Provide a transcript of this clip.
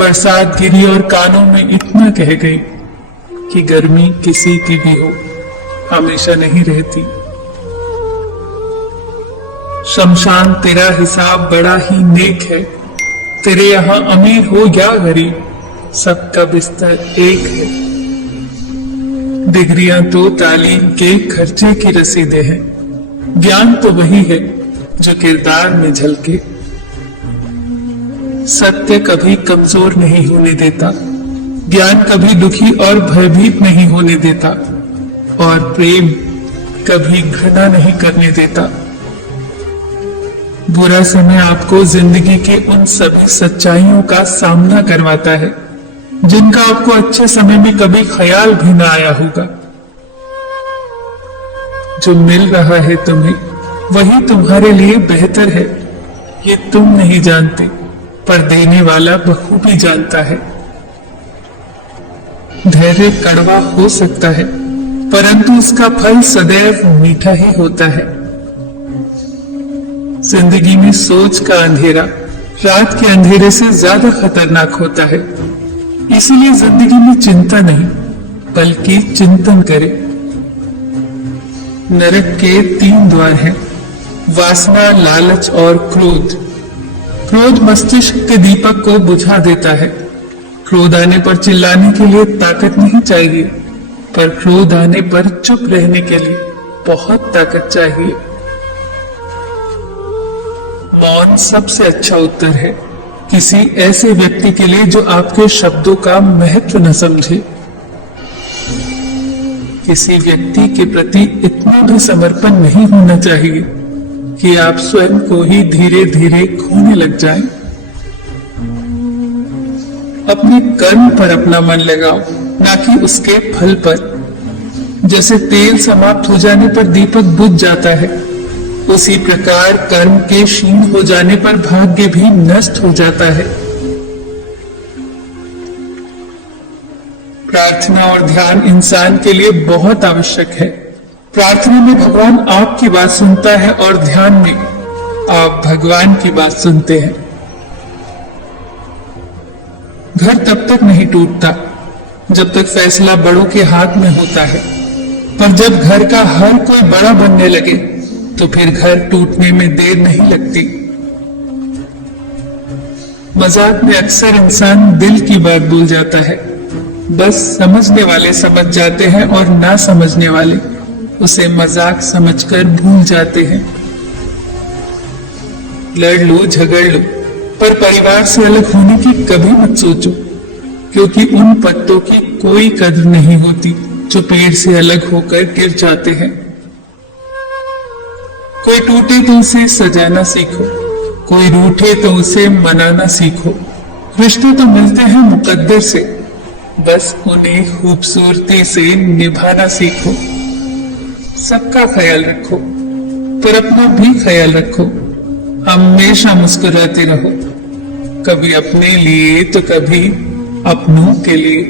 बरसात गिरी और कानों में इतना कह गई कि गर्मी किसी की भी हो, हमेशा नहीं रहती। शमशान तेरा हिसाब बड़ा ही नेक है, तेरे यहाँ अमीर हो या गरीब, सबका बिस्तर एक है। डिग्रियां तो तालीम के खर्चे की रसीदें हैं, ज्ञान तो वही है जो किरदार में झलके। सत्य कभी कमजोर नहीं होने देता, ज्ञान कभी दुखी और भयभीत नहीं होने देता, और प्रेम कभी घृणा नहीं करने देता। बुरा समय आपको जिंदगी के उन सभी सच्चाइयों का सामना करवाता है जिनका आपको अच्छे समय में कभी ख्याल भी ना आया होगा। जो मिल रहा है तुम्हें वही तुम्हारे लिए बेहतर है, ये तुम नहीं जानते, पर देने वाला बखूबी जानता है। धैर्य कड़वा हो सकता है, परंतु उसका फल सदैव मीठा ही होता है। जिंदगी में सोच का अंधेरा रात के अंधेरे से ज्यादा खतरनाक होता है, इसलिए जिंदगी में चिंता नहीं बल्कि चिंतन करें। नरक के 3 द्वार हैं, वासना, लालच और क्रोध। क्रोध मस्तिष्क के दीपक को बुझा देता है। क्रोध आने पर चिल्लाने के लिए ताकत नहीं चाहिए, पर क्रोध आने पर चुप रहने के लिए बहुत ताकत चाहिए। मौन सबसे अच्छा उत्तर है किसी ऐसे व्यक्ति के लिए जो आपके शब्दों का महत्व न समझे। किसी व्यक्ति के प्रति इतना भी समर्पण नहीं होना चाहिए कि आप स्वयं को ही धीरे धीरे खोने लग जाएं। अपने कर्म पर अपना मन लगाओ, ना कि उसके फल पर। जैसे तेल समाप्त हो जाने पर दीपक बुझ जाता है, उसी प्रकार कर्म के क्षीण हो जाने पर भाग्य भी नष्ट हो जाता है। प्रार्थना और ध्यान इंसान के लिए बहुत आवश्यक है। प्रार्थना में भगवान आपकी बात सुनता है और ध्यान में आप भगवान की बात सुनते हैं। घर तब तक नहीं टूटता जब तक फैसला बड़ों के हाथ में होता है, पर जब घर का हर कोई बड़ा बनने लगे तो फिर घर टूटने में देर नहीं लगती। मजाक में अक्सर इंसान दिल की बात भूल जाता है, बस समझने वाले समझ जाते हैं और ना समझने वाले उसे मजाक समझकर भूल जाते हैं। लड़ लो, झगड़ लो, पर परिवार से अलग होने की कभी मत सोचो, क्योंकि उन पत्तों की कोई कदर नहीं होती जो पेड़ से अलग होकर गिर जाते हैं। कोई टूटे तो उसे सजाना सीखो, कोई रूठे तो उसे मनाना सीखो। रिश्ते तो मिलते हैं मुकद्दर से, बस उन्हें खूबसूरती से निभाना सीखो। सबका ख्याल रखो, पर अपना भी ख्याल रखो। हमेशा मुस्कुराते रहो, कभी अपने लिए तो कभी अपनों के लिए।